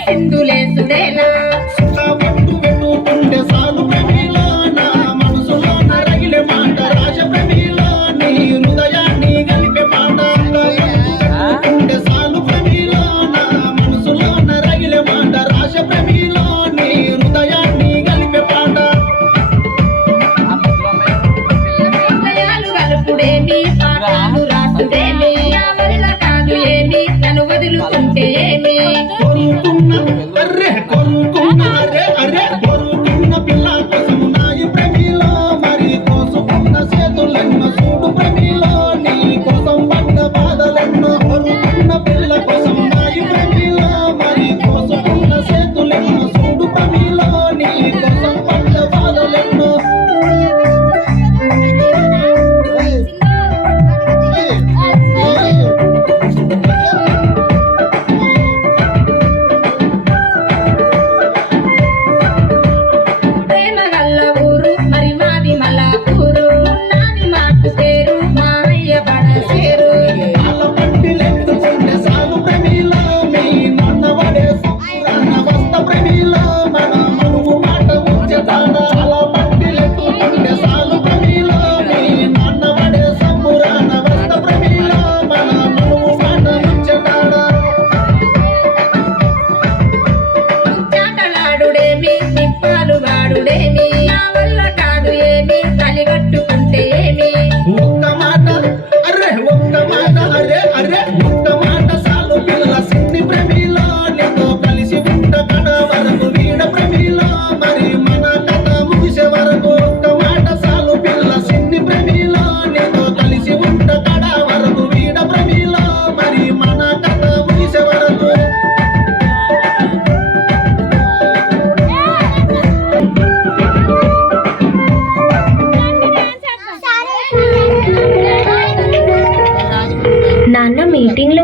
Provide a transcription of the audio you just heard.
సింధులేసుడేనా వదులుకుంటే ఏమి అర్రే అరే అరే పిల్ల కోసము నాయి ప్రేమిలో మరి కోసుకున్న చేతులెన్నో చూడు ప్రేమిలో నీ కోసం పడ్డ బాధలెన్నో కొరుకున్న పిల్ల కోసం నాయి ప్రేమిలో మరి కోసుకున్న చేతులెన్నో చూడు ప్రేమిలో నీ కోసం పడ్డ బాధలెన్నో నాన్న మీటింగ్లో